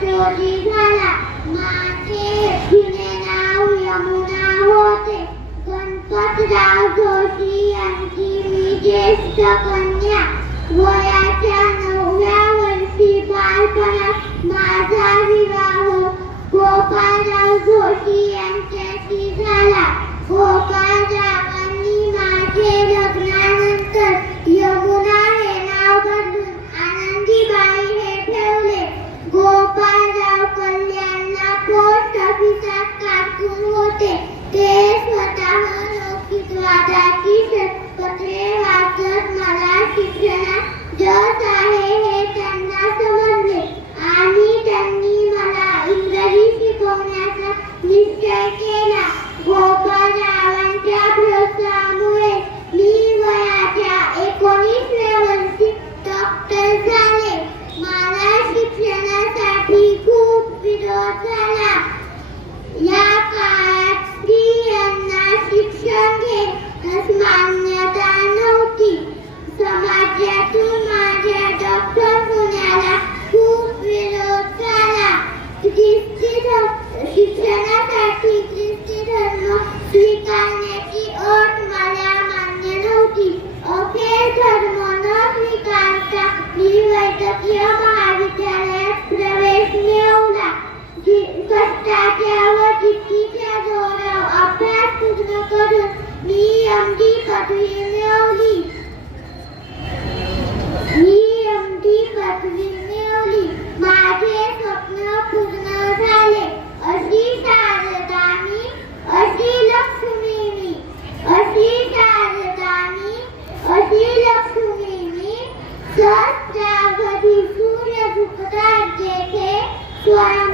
शोधी झाला. माझे जुने नाव यमुना होते. गणपतराव जोशी यांची मी ज्येष्ठ कन्या. वयाच्या 9व्या वर्षी बालपणात माझा विवाह गोपाळराव जोशी यांच्याशी झाला. गोपाळरावांनी माझे लग्नानंतर यमुना हे नाव बदलून आनंदीबाई हे ठेवले. गोपाळराव कल्याणला पोस्ट ऑफिसात कारकून होते. ते स्वतः लौकिकवादाची पत्रे वाचत मला शिक्षणात रस आहे हे त्यांना समजले आणि त्यांनी मला इंग्रजी शिकवण्याचा निश्चय केला. गोपाळरावांच्या प्रोत्साहामुळे मी वयाच्या 19व्या वर्षी डॉक्टर झाले. मला शिक्षणासाठी खूप विरोध झाला. या काळात स्त्रियांना शिक्षण घेण्यास मान्यता नव्हती. समाजातून माझ्या डॉक्टर होण्याला खूप विरोध झाला. शिक्षणासाठी ख्रिस्ती धर्म स्वीकारण्याची अट मला मान्य नव्हती. अखेर धर्म न स्वीकारता मी वैद्यकीय महाविद्यालयात प्रवेश मिळवला. कष्टाच्या व जिद्दीच्या जोरावर अभ्यास पूर्ण करून मी MD पदवी मिळवली. माझे स्वप्न पूर्ण झाले. अशी शारदा मी, अशी लक्ष्मी मी, अशी शारदा मी, अशी लक्ष्मी मी. सहस्रावधी सूर्य झुकतात जेथे स्वयं